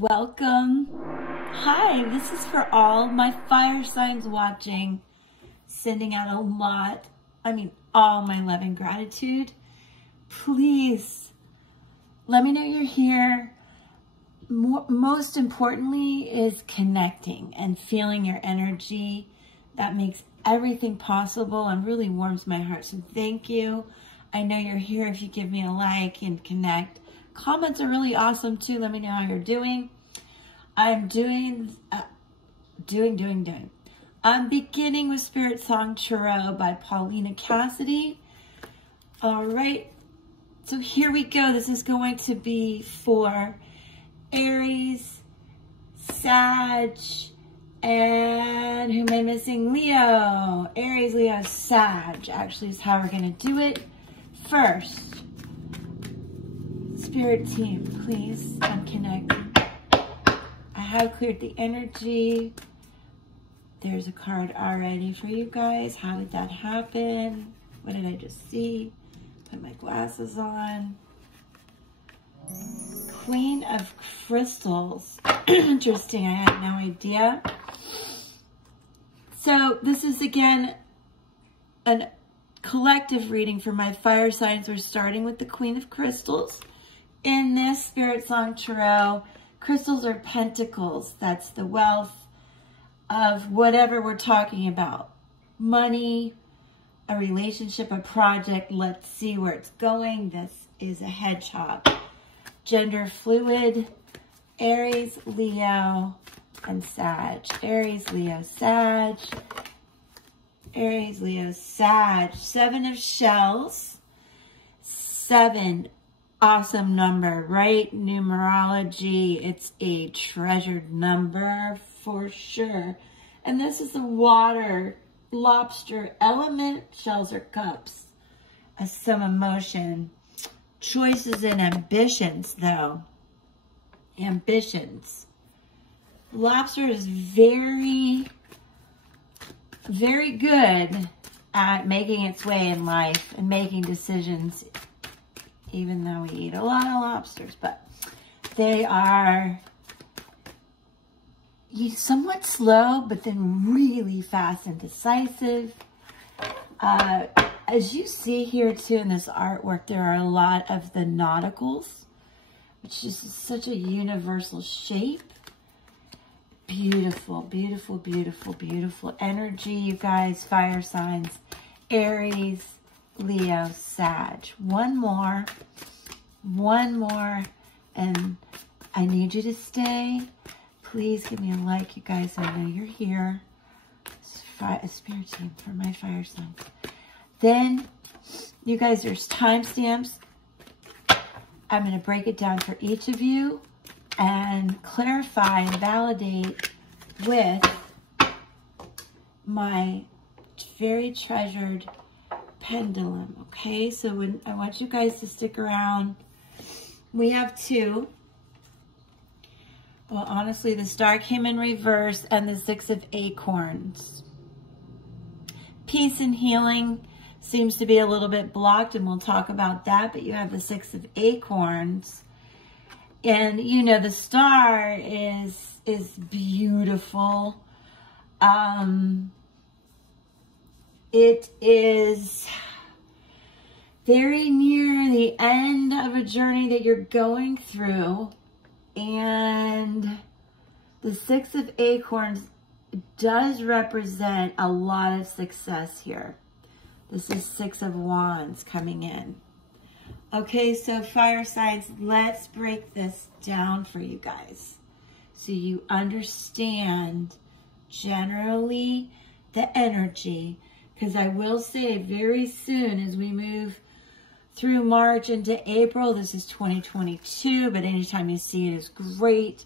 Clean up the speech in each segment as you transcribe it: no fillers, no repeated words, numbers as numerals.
Welcome. Hi, this is for all my fire signs watching. Sending out all my love and gratitude. Please let me know you're here. Most importantly is connecting and feeling your energy. That makes everything possible and really warms my heart. So thank you. I know you're here if you give me a like and connect. Comments are really awesome too. Let me know how you're doing. I'm doing. I'm beginning with Spiritsong Tarot by Paulina Cassidy. All right. So here we go. This is going to be for Aries, Sag, and who am I missing? Leo. Aries, Leo, Sag actually is how we're going to do it. First, Spirit team, please, I'm connecting. I have cleared the energy. There's a card already for you guys. How did that happen? What did I just see? Put my glasses on. Queen of Crystals. Interesting, I had no idea. So this is again a collective reading for my fire signs. We're starting with the Queen of Crystals. In this Spiritsong Tarot, crystals are pentacles. That's the wealth of whatever we're talking about. Money, a relationship, a project. Let's see where it's going. This is a hedgehog. Gender fluid, Aries, Leo, and Sag. Aries, Leo, Sag. Aries, Leo, Sag. 7 of shells. 7. Awesome number, right? Numerology. It's a treasured number for sure. And this is the water lobster element. Shells or cups. Some emotion. Choices and ambitions, though. Ambitions. Lobster is very, very good at making its way in life and making decisions, even though we eat a lot of lobsters. But they are somewhat slow, but then really fast and decisive. As you see here too in this artwork, there are a lot of the nauticals, which is such a universal shape. Beautiful, beautiful, beautiful, beautiful energy, you guys, fire signs. Aries, Leo, Sag. One more, and I need you to stay. Please give me a like, you guys. I know you're here. A spirit team for my fire signs. Then, you guys, there's timestamps. I'm going to break it down for each of you and clarify and validate with my very treasured pendulum. Okay, so I want you guys to stick around. We have 2. Well, honestly, the star came in reverse and the 6 of acorns. Peace and healing seems to be a little bit blocked, and we'll talk about that, but you have the 6 of acorns. And, you know, the star is beautiful. It is very near the end of a journey that you're going through. And the 6 of acorns does represent a lot of success here. This is 6 of wands coming in. Okay, so fire signs, let's break this down for you guys so you understand generally the energy. Because I will say very soon as we move through March into April, this is 2022, but anytime you see it is great.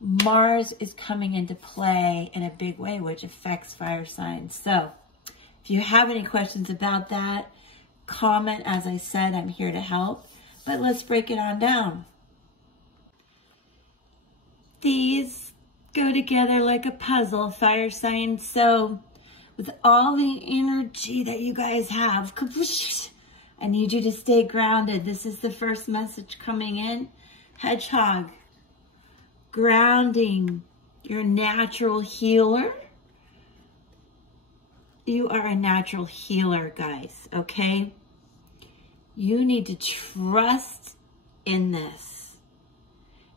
Mars is coming into play in a big way, which affects fire signs. So if you have any questions about that, comment. As I said, I'm here to help, but let's break it on down. These go together like a puzzle, fire signs. So with all the energy that you guys have, I need you to stay grounded. This is the first message coming in. Hedgehog. grounding. You're a natural healer. You are a natural healer, guys, okay? You need to trust in this.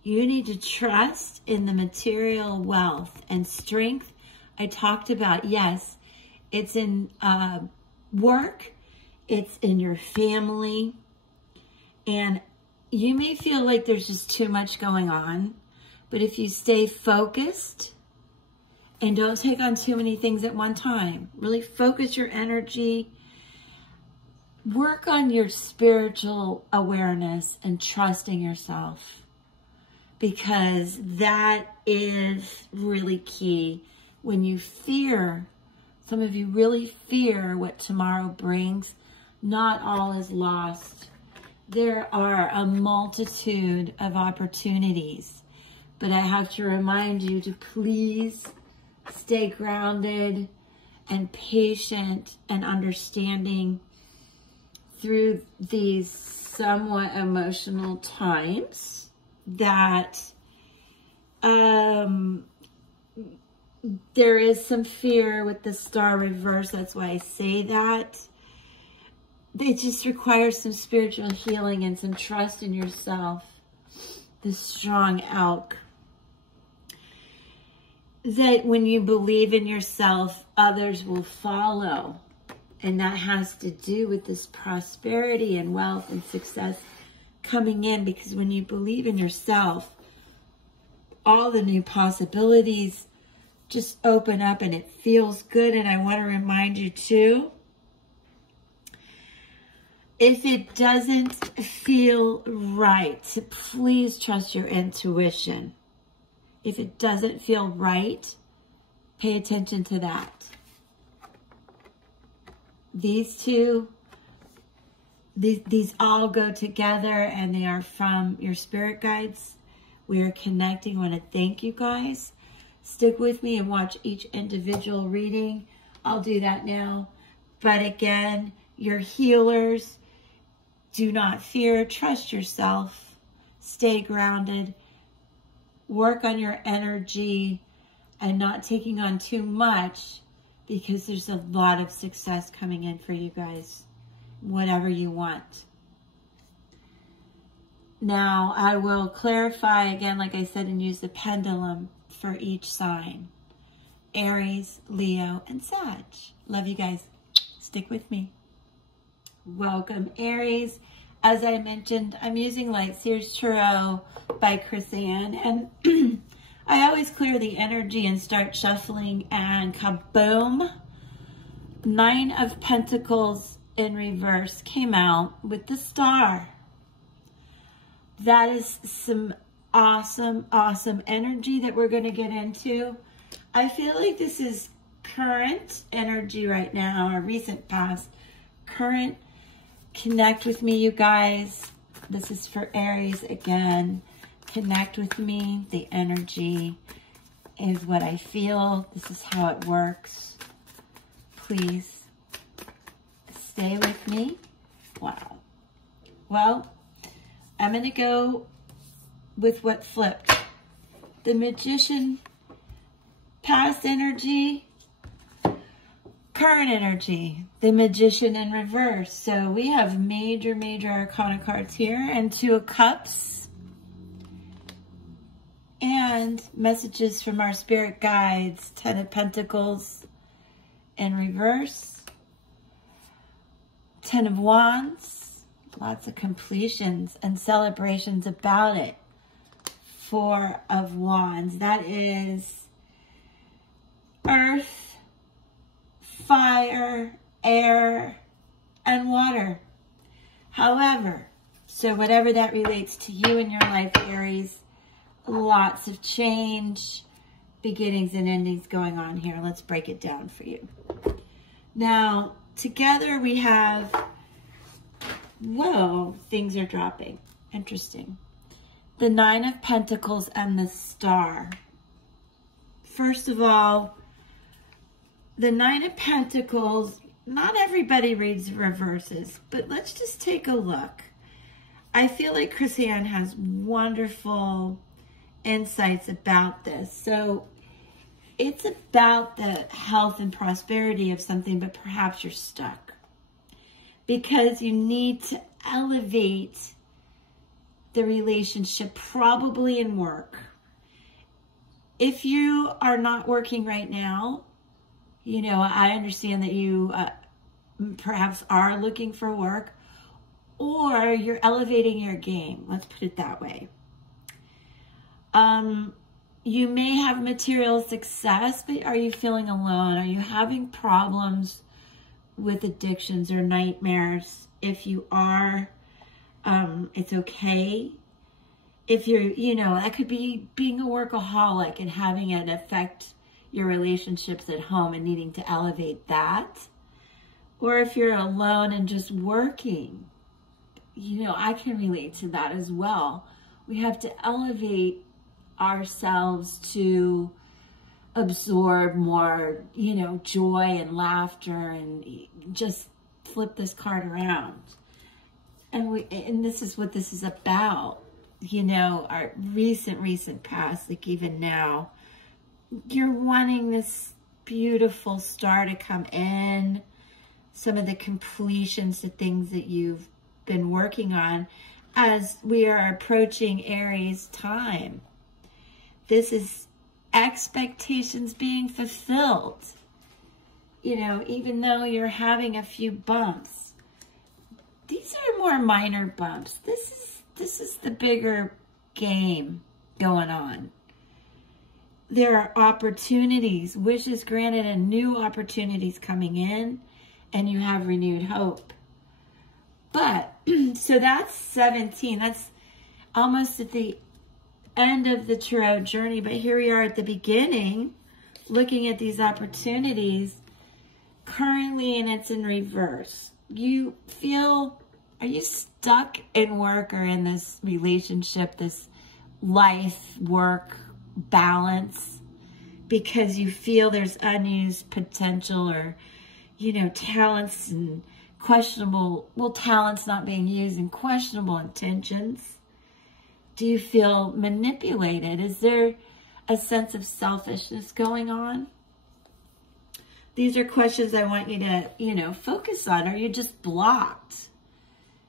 You need to trust in the material wealth and strength I talked about. Yes, it's in work. It's in your family. And you may feel like there's just too much going on. But if you stay focused and don't take on too many things at one time, really focus your energy, work on your spiritual awareness and trusting yourself, because that is really key. When you fear, some of you really fear what tomorrow brings, not all is lost. There are a multitude of opportunities, but I have to remind you to please stay grounded and patient and understanding through these somewhat emotional times that there is some fear with the star reverse. That's why I say that. It just requires some spiritual healing and some trust in yourself. The strong elk. That when you believe in yourself, others will follow. And that has to do with this prosperity and wealth and success coming in. Because when you believe in yourself, all the new possibilities just open up and it feels good. And I want to remind you too, if it doesn't feel right, please trust your intuition. If it doesn't feel right, pay attention to that. These two, these all go together, and they are from your spirit guides. We are connecting. I want to thank you guys. Stick with me and watch each individual reading. I'll do that now. But again, you're healers. Do not fear. Trust yourself. Stay grounded. Work on your energy and not taking on too much, because there's a lot of success coming in for you guys. Whatever you want. Now, I will clarify again, like I said, and use the pendulum for each sign. Aries, Leo, and Sag. Love you guys. Stick with me. Welcome, Aries. As I mentioned, I'm using Lightseer's Tarot by Chris-Anne, and I always clear the energy and start shuffling, and kaboom! 9 of Pentacles in reverse came out with the star. That is some awesome, awesome energy that we're going to get into. I feel like this is current energy right now, or recent past. Current. Connect with me, you guys. This is for Aries again. Connect with me. The energy is what I feel. This is how it works. Please stay with me. Wow. Well, I'm going to go with what flipped. The Magician, past energy, current energy, the Magician in reverse. So we have major, major arcana cards here, and 2 of Cups, and messages from our spirit guides. 10 of Pentacles in reverse, 10 of Wands, lots of completions and celebrations about it. 4 of Wands, that is earth, fire, air, and water. However, so whatever that relates to you in your life, Aries, lots of change, beginnings and endings going on here. Let's break it down for you. Now, together we have, whoa, things are dropping. Interesting. The 9 of Pentacles and the Star. First of all, the 9 of Pentacles, not everybody reads reverses, but let's just take a look. I feel like Chris-Anne has wonderful insights about this. So it's about the health and prosperity of something, but perhaps you're stuck because you need to elevate the relationship, probably in work. If you are not working right now, you know, I understand that you perhaps are looking for work, or you're elevating your game. Let's put it that way. You may have material success, but are you feeling alone? Are you having problems with addictions or nightmares? If you are, it's okay. If you're, you know, that could be being a workaholic and having it affect your relationships at home and needing to elevate that. Or if you're alone and just working, you know, I can relate to that as well. We have to elevate ourselves to absorb more, you know, joy and laughter, and just flip this card around. And this is what this is about. You know, our recent past, like even now, you're wanting this beautiful star to come in, some of the completions to things that you've been working on as we are approaching Aries time. This is expectations being fulfilled. You know, even though you're having a few bumps, these are more minor bumps. This is the bigger game going on. There are opportunities, wishes granted, and new opportunities coming in, and you have renewed hope. But, so that's 17. That's almost at the end of the tarot journey, but here we are at the beginning, looking at these opportunities currently, and it's in reverse. You feel, are you stuck in work or in this relationship, this life work balance, because you feel there's unused potential, or, you know, talents and questionable, well, talents not being used and questionable intentions? Do you feel manipulated? Is there a sense of selfishness going on? These are questions I want you to, you know, focus on. Are you just blocked?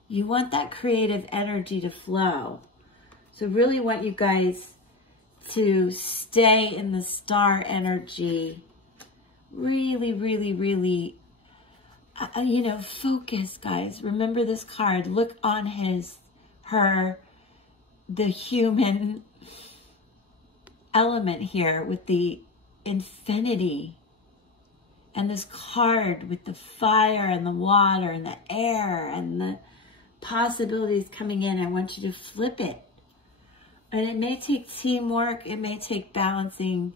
You want that creative energy to flow. So really want you guys to stay in the star energy. Really, really, really, you know, focus, guys. Remember this card. Look on her, the human element here with the infinity, and this card with the fire and the water and the air and the possibilities coming in. I want you to flip it. And it may take teamwork. It may take balancing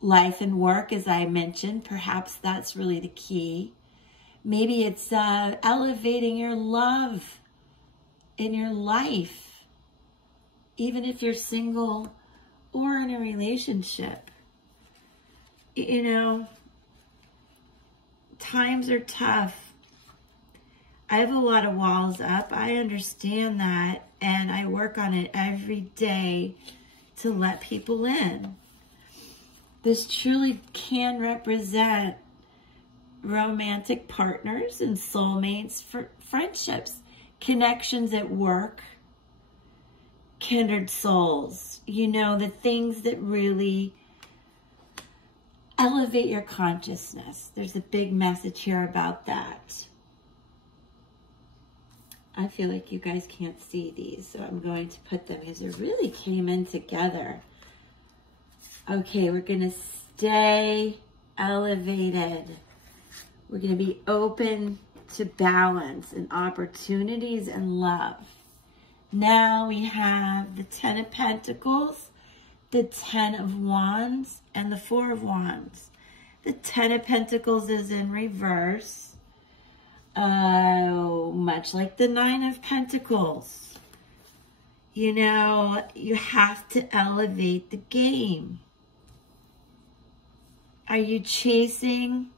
life and work, as I mentioned. Perhaps that's really the key. Maybe it's elevating your love in your life, even if you're single or in a relationship. You know, times are tough. I have a lot of walls up. I understand that, and I work on it every day to let people in. This truly can represent romantic partners and soulmates, for friendships, connections at work, kindred souls, you know, the things that really elevate your consciousness. There's a big message here about that. I feel like you guys can't see these, so I'm going to put them because they really came in together. Okay, we're going to stay elevated. We're going to be open to balance and opportunities and love. Now we have the 10 of Pentacles, the 10 of Wands, and the 4 of Wands. The 10 of Pentacles is in reverse. Much like the 9 of Pentacles. You know, you have to elevate the game. Are you chasing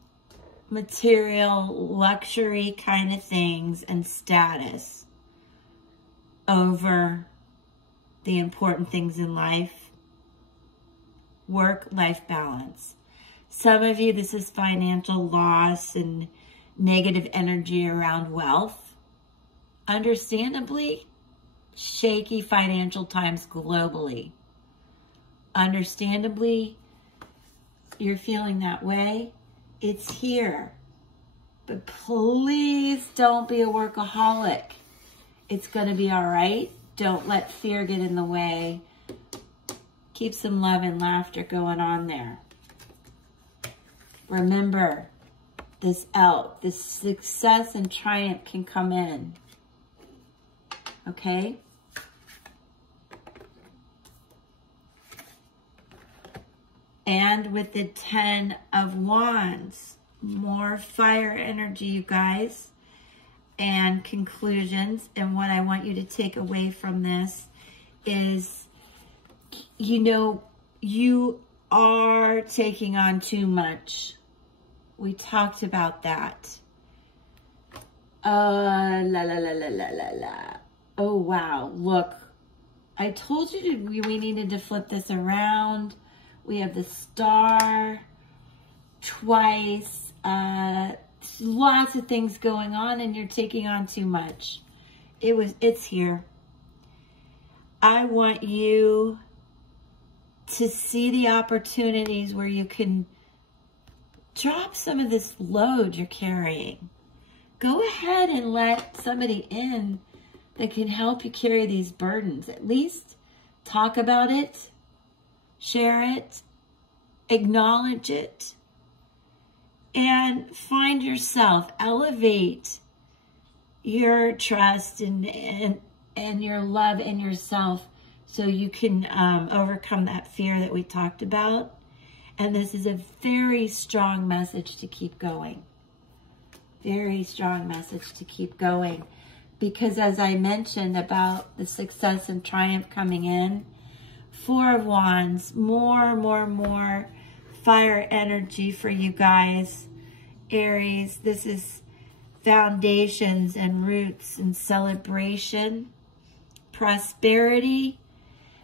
material, luxury kind of things and status over the important things in life? work-life balance. Some of you, this is financial loss and negative energy around wealth. Understandably, shaky financial times globally. Understandably, you're feeling that way. It's here. But please don't be a workaholic. It's going to be all right. Don't let fear get in the way. Keep some love and laughter going on there. Remember, this success and triumph can come in. Okay? And with the 10 of Wands, more fire energy, you guys, and conclusions. And what I want you to take away from this is, you know, you are taking on too much. We talked about that. La la la la la la la. Oh, wow. Look, I told you we needed to flip this around. We have the star twice. Lots of things going on, and you're taking on too much. It's here. I want you to see the opportunities where you can drop some of this load you're carrying. Go ahead and let somebody in that can help you carry these burdens. At least talk about it, share it, acknowledge it, and find yourself, elevate your trust and your love in yourself so you can overcome that fear that we talked about. And this is a very strong message to keep going. Very strong message to keep going. Because as I mentioned about the success and triumph coming in, 4 of Wands, more fire energy for you guys. Aries, this is foundations and roots and celebration, prosperity,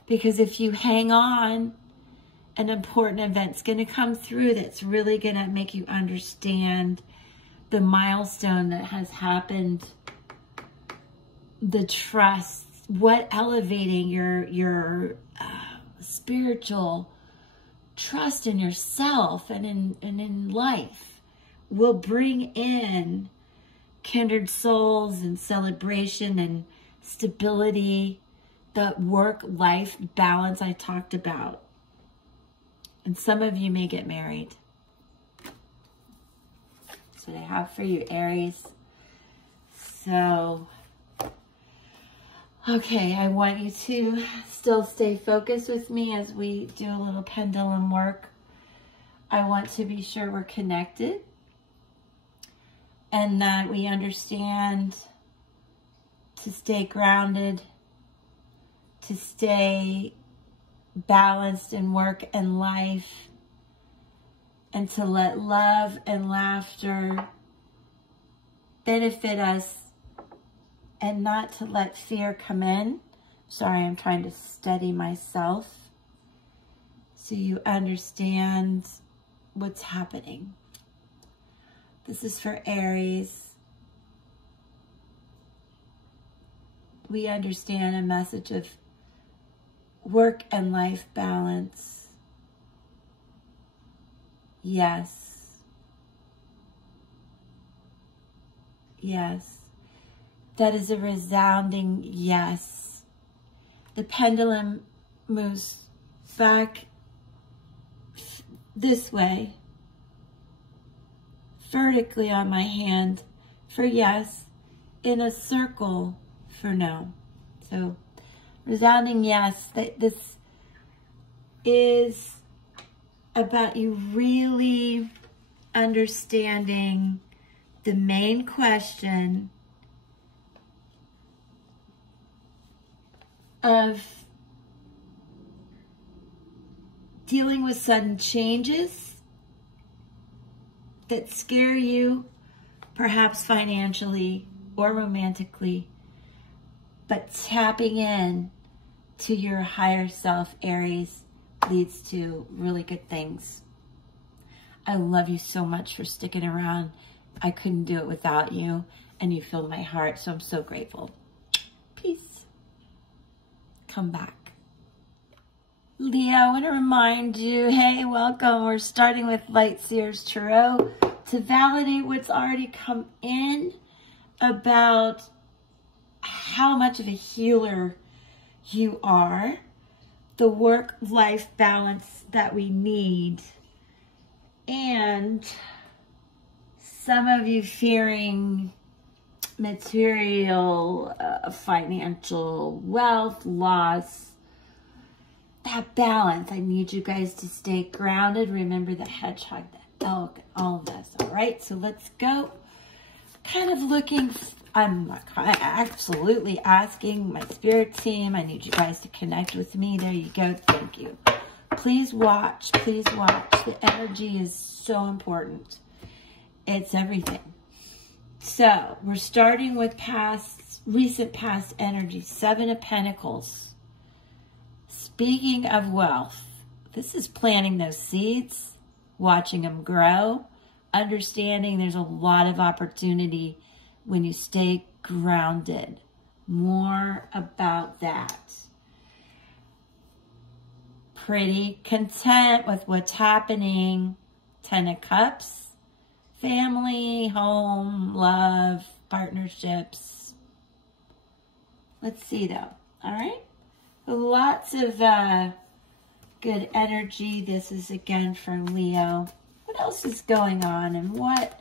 because if you hang on, an important event's going to come through that's really going to make you understand the milestone that has happened, the trust, what elevating your spiritual trust in yourself and in life will bring in kindred souls and celebration and stability, the work-life balance I talked about. And some of you may get married. That's what I have for you, Aries. So, okay, I want you to still stay focused with me as we do a little pendulum work. I want to be sure we're connected and that we understand to stay grounded, to stay balanced in work and life, and to let love and laughter benefit us and not to let fear come in. Sorry, I'm trying to steady myself so you understand what's happening. This is for Aries. We understand a message of work and life balance. Yes. Yes. That is a resounding yes. The pendulum moves back this way, vertically on my hand for yes, in a circle for no. So, resounding yes, that this is about you really understanding the main question of dealing with sudden changes that scare you, perhaps financially or romantically, but tapping in to your higher self, Aries, leads to really good things. I love you so much for sticking around. I couldn't do it without you, and you filled my heart, so I'm so grateful. Peace. Come back. Leo, I want to remind you, hey, welcome. We're starting with Lightseer's Tarot to validate what's already come in about how much of a healer you are, the work-life balance that we need, and some of you fearing material, financial wealth, loss. That balance, I need you guys to stay grounded. Remember the hedgehog, the elk, all of this. All right, so let's go. Kind of looking, I'm absolutely asking my spirit team. I need you guys to connect with me. There you go. Thank you. Please watch. Please watch. The energy is so important. It's everything. So we're starting with recent past energy. 7 of Pentacles. Speaking of wealth, this is planting those seeds, watching them grow, understanding there's a lot of opportunity when you stay grounded. More about that. Pretty content with what's happening. 10 of Cups, family, home, love, partnerships. Let's see though, all right? Lots of good energy. This is again for Leo. What else is going on and what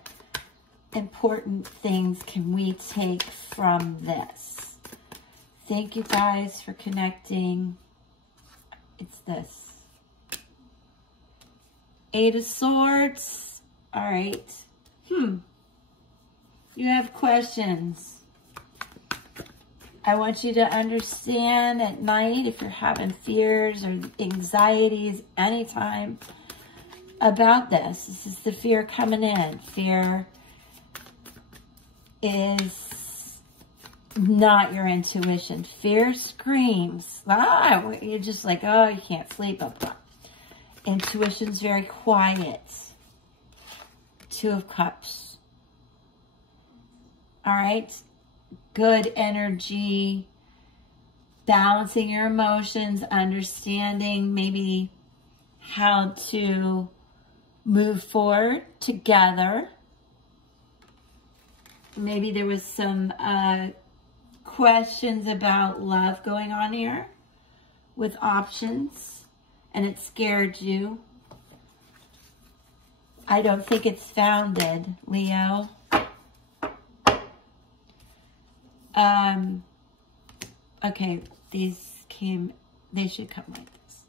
important things can we take from this? Thank you guys for connecting. It's this. 8 of Swords. All right. You have questions. I want you to understand at night if you're having fears or anxieties anytime about this. This is the fear coming in. Fear is not your intuition. Fear screams. You're just like, oh, you can't sleep. Intuition's very quiet. 2 of Cups. All right. Good energy, balancing your emotions, understanding maybe how to move forward together. Maybe there was some questions about love going on here with options, and it scared you. I don't think it's founded, Leo. Okay, they should come like this.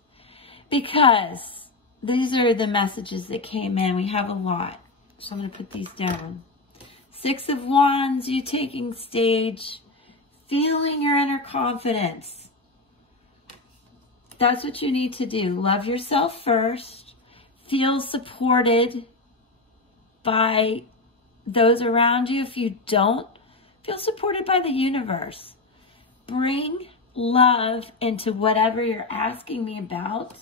Because these are the messages that came in. We have a lot. So I'm going to put these down. 6 of Wands, you taking stage, feeling your inner confidence. That's what you need to do. Love yourself first. Feel supported by those around you. If you don't, feel supported by the universe. Bring love into whatever you're asking me about,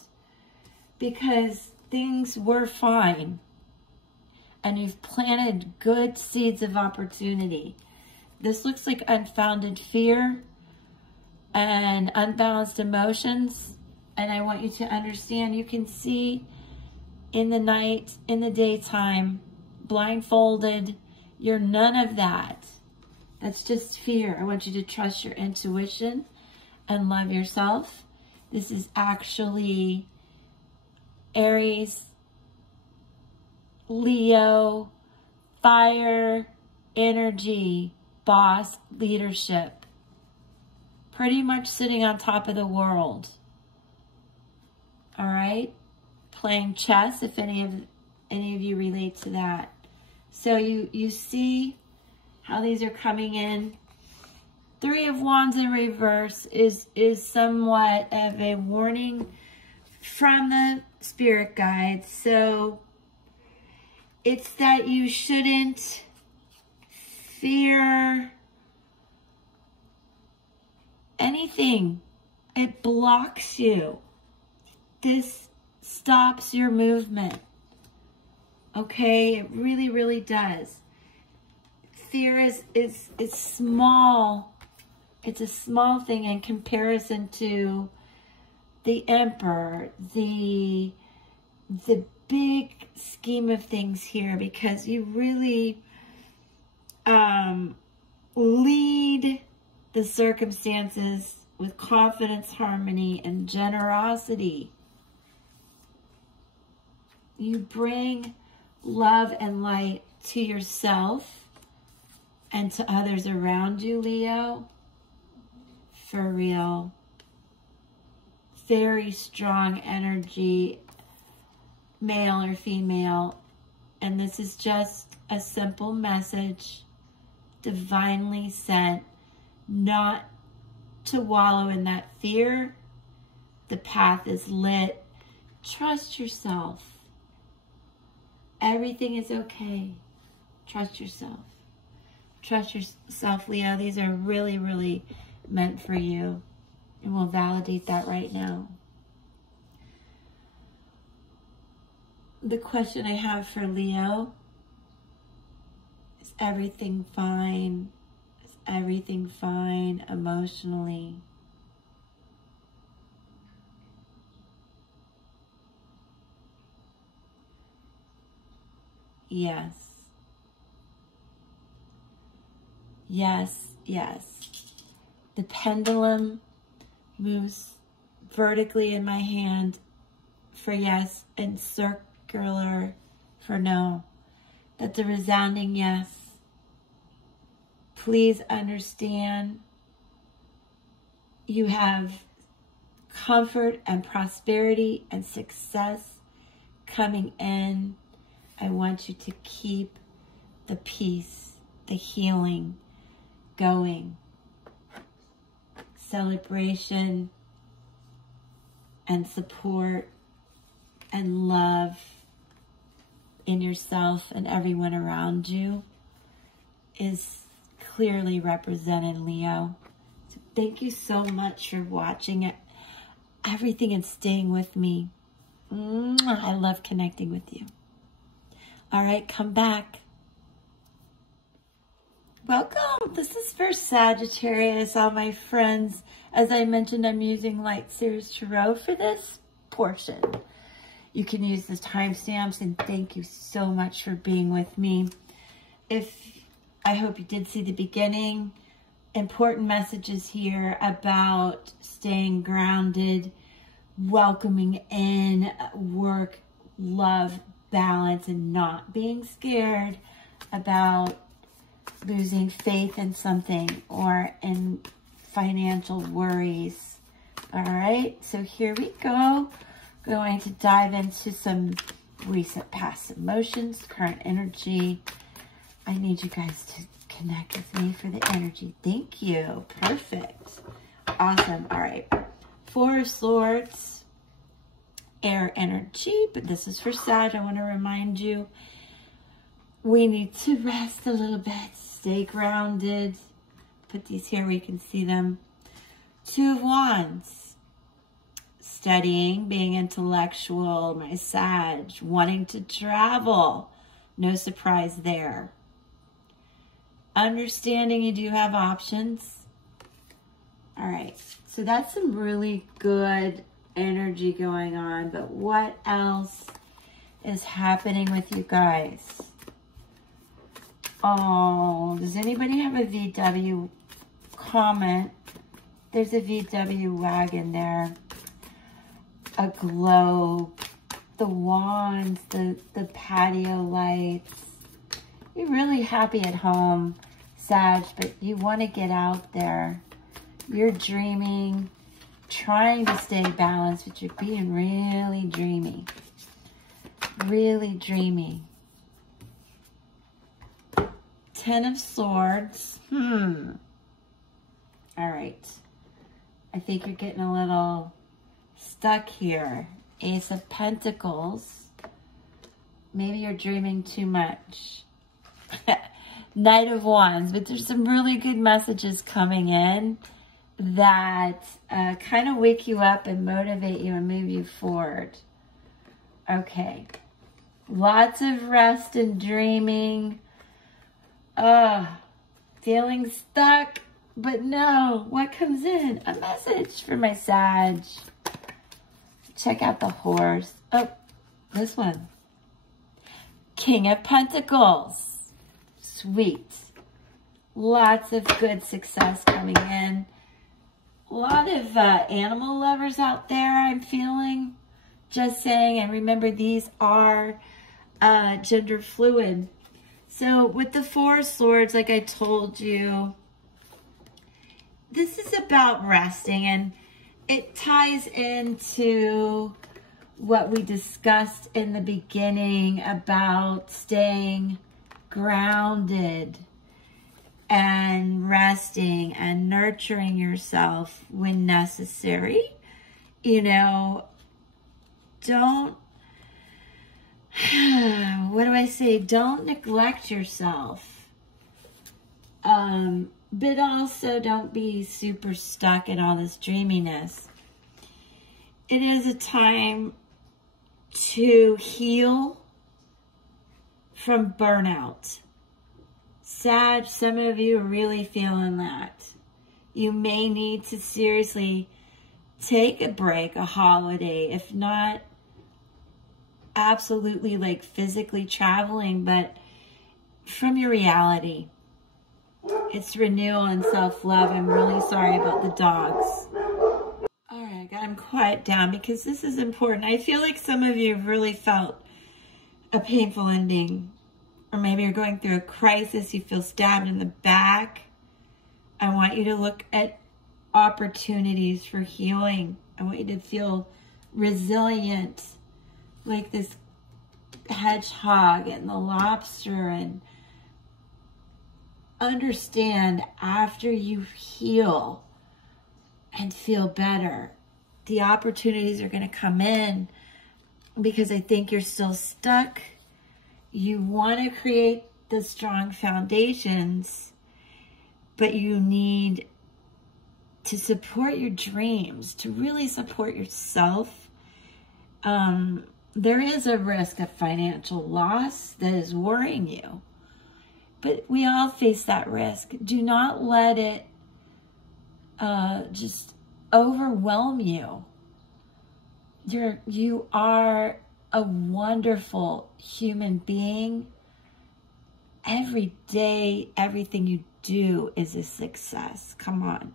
because things were fine. And you've planted good seeds of opportunity. This looks like unfounded fear and unbalanced emotions. And I want you to understand, you can see in the night, in the daytime, blindfolded. You're none of that. That's just fear. I want you to trust your intuition and love yourself. This is actually Aries, Leo, fire, energy, boss, leadership. Pretty much sitting on top of the world. All right? Playing chess, if any of you relate to that. So you see how these are coming in. 3 of Wands in reverse is somewhat of a warning from the spirit guides. So it's that you shouldn't fear anything. It blocks you. this stops your movement. Okay, it really, really does. Fear is small. It's a small thing in comparison to the Emperor, the big scheme of things here, because you really lead the circumstances with confidence, harmony, and generosity. You bring love and light to yourself and to others around you, Leo. For real. Very strong energy, male or female. And this is just a simple message, divinely sent, not to wallow in that fear. The path is lit. Trust yourself. Everything is okay. Trust yourself. Trust yourself, Leo. These are really, really meant for you. And we'll validate that right now. The question I have for Leo is everything fine? Is everything fine emotionally? Yes. Yes, yes. The pendulum moves vertically in my hand for yes and circular for no. That's a resounding yes. Please understand you have comfort and prosperity and success coming in. I want you to keep the peace, the healing going. Celebration and support and love in yourself and everyone around you is clearly represented, Leo. So thank you so much for watching it, everything, and staying with me. I love connecting with you. All right, come back. Welcome. This is for Sagittarius, all my friends. As I mentioned, I'm using Lightseer's Tarot for this portion. You can use the timestamps, and thank you so much for being with me. I hope you did see the beginning. Important messages here about staying grounded, welcoming in work, love, balance, and not being scared about losing faith in something or in financial worries. All right, so here we go. Going to dive into some recent past emotions, current energy. I need you guys to connect with me for the energy. Thank you. Perfect. Awesome. All right. Four of Swords, air energy, but this is for Sag. I want to remind you, we need to rest a little bit, stay grounded. Put these here where you can see them. Two of Wands, studying, being intellectual, my Sag, wanting to travel. No surprise there. Understanding you do have options. All right, so that's some really good energy going on, but what else is happening with you guys? Oh, does anybody have a VW comment? There's a VW wagon there. A globe. The wands, the patio lights. You're really happy at home, Sag, but you want to get out there. You're dreaming, trying to stay balanced, but you're being really dreamy. Really dreamy. Ten of Swords. All right. I think you're getting a little stuck here. Ace of Pentacles. Maybe you're dreaming too much. Knight of Wands. But there's some really good messages coming in that kind of wake you up and motivate you and move you forward. Okay. Lots of rest and dreaming. Feeling stuck, but no. What comes in? A message for my Sag. Check out the horse. Oh, this one. King of Pentacles. Sweet. Lots of good success coming in. A lot of animal lovers out there, I'm feeling. Just saying, and remember, these are gender fluid. So with the Four of Swords, like I told you, this is about resting, and it ties into what we discussed in the beginning about staying grounded and resting and nurturing yourself when necessary. You know, don't, what do I say? Don't neglect yourself. But also don't be super stuck in all this dreaminess. It is a time to heal from burnout. Sag, some of you are really feeling that. You may need to seriously take a break, a holiday, if not absolutely like physically traveling, but from your reality. It's renewal and self-love. I'm really sorry about the dogs. All right, I got them quiet down because this is important. I feel like some of you have really felt a painful ending, or maybe you're going through a crisis. You feel stabbed in the back. I want you to look at opportunities for healing. I want you to feel resilient, like this hedgehog and the lobster, and understand after you heal and feel better, the opportunities are going to come in, because I think you're still stuck. You want to create the strong foundations, but you need to support your dreams, to really support yourself. There is a risk of financial loss that is worrying you, but we all face that risk. Do not let it just overwhelm you. You are a wonderful human being. Every day, everything you do is a success. Come on.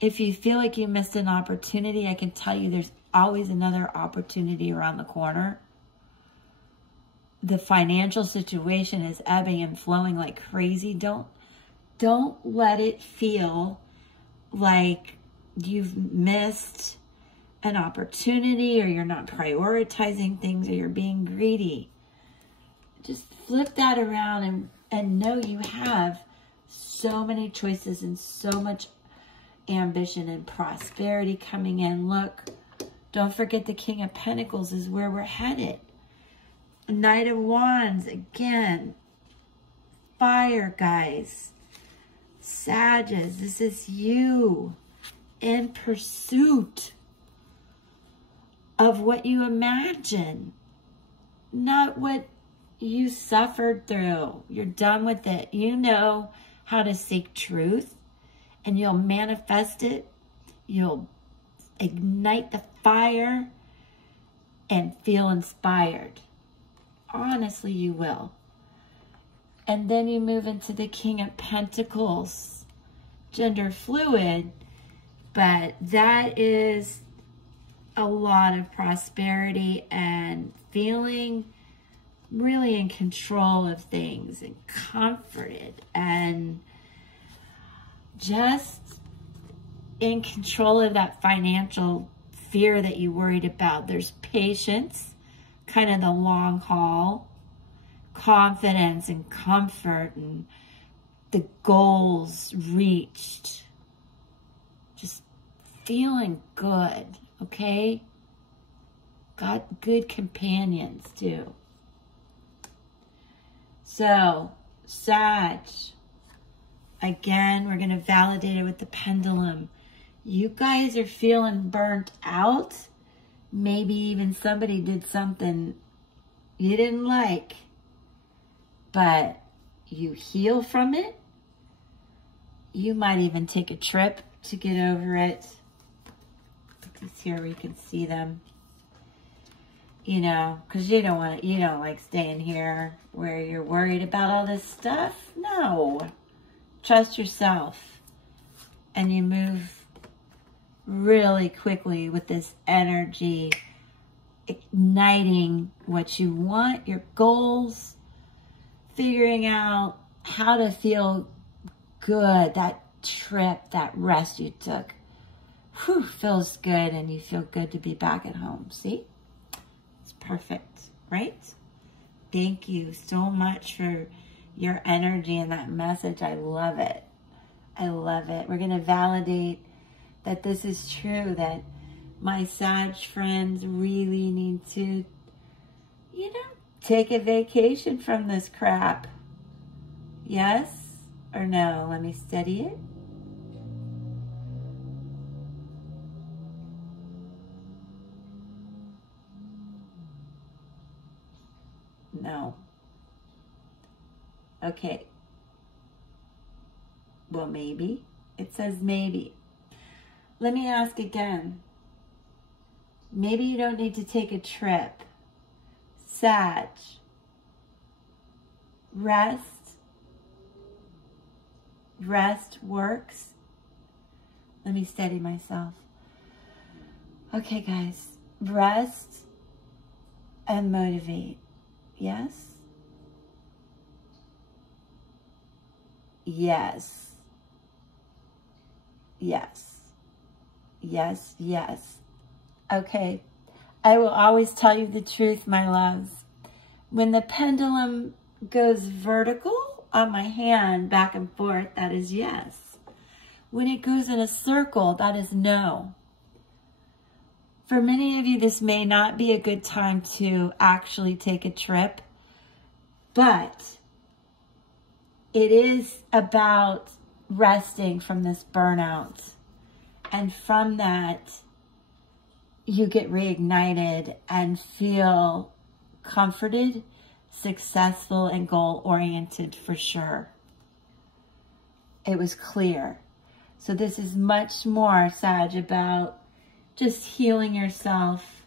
If you feel like you missed an opportunity, I can tell you there's always another opportunity around the corner. The financial situation is ebbing and flowing like crazy. Don't let it feel like you've missed an opportunity, or you're not prioritizing things, or you're being greedy. Just flip that around and know you have so many choices and so much ambition and prosperity coming in. Look, don't forget the King of Pentacles is where we're headed. Knight of Wands, again, fire, guys. Sages, this is you in pursuit of what you imagine, not what you suffered through. You're done with it. You know how to seek truth, and you'll manifest it. You'll ignite the fire and feel inspired. Honestly, you will. And then you move into the King of Pentacles, gender fluid, but that is a lot of prosperity and feeling really in control of things and comforted and just in control of that financial fear that you worried about. There's patience, kind of the long haul, confidence and comfort, and the goals reached. Just feeling good, okay? Got good companions too. So, Sag, Again, we're going to validate it with the pendulum. You guys are feeling burnt out. Maybe even somebody did something you didn't like, but you heal from it. You might even take a trip to get over it. It's here where you can see them. You know, because you don't like staying here where you're worried about all this stuff. No. Trust yourself. And you move really quickly with this energy, igniting what you want, your goals, figuring out how to feel good. That trip, that rest you took, whew, feels good, and you feel good to be back at home. See? It's perfect, right? Thank you so much for your energy and that message. I love it. I love it. We're going to validate that this is true, that my Sag friends really need to, you know, take a vacation from this crap. Yes or no? Let me study it. No. Okay. Well, maybe. It says maybe. Let me ask again. Maybe you don't need to take a trip. Sag. Rest. Rest works. Let me steady myself. Okay, guys. Rest and motivate. Yes? Yes. Yes. Yes, yes. Okay. I will always tell you the truth, my loves. When the pendulum goes vertical on my hand, back and forth, that is yes. When it goes in a circle, that is no. For many of you, this may not be a good time to actually take a trip, but it is about resting from this burnout. And from that, you get reignited and feel comforted, successful, and goal-oriented for sure. It was clear. So this is much more, Sag, about just healing yourself.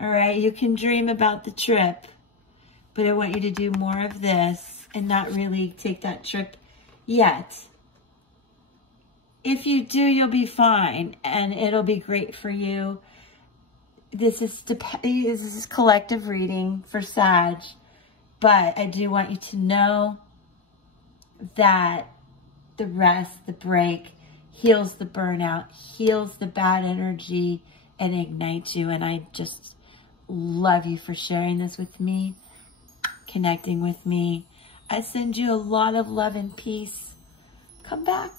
All right, you can dream about the trip, but I want you to do more of this and not really take that trip yet. If you do, you'll be fine, and it'll be great for you. This is collective reading for Sag, but I do want you to know that the rest, the break, heals the burnout, heals the bad energy, and ignites you. And I just love you for sharing this with me, connecting with me. I send you a lot of love and peace. Come back.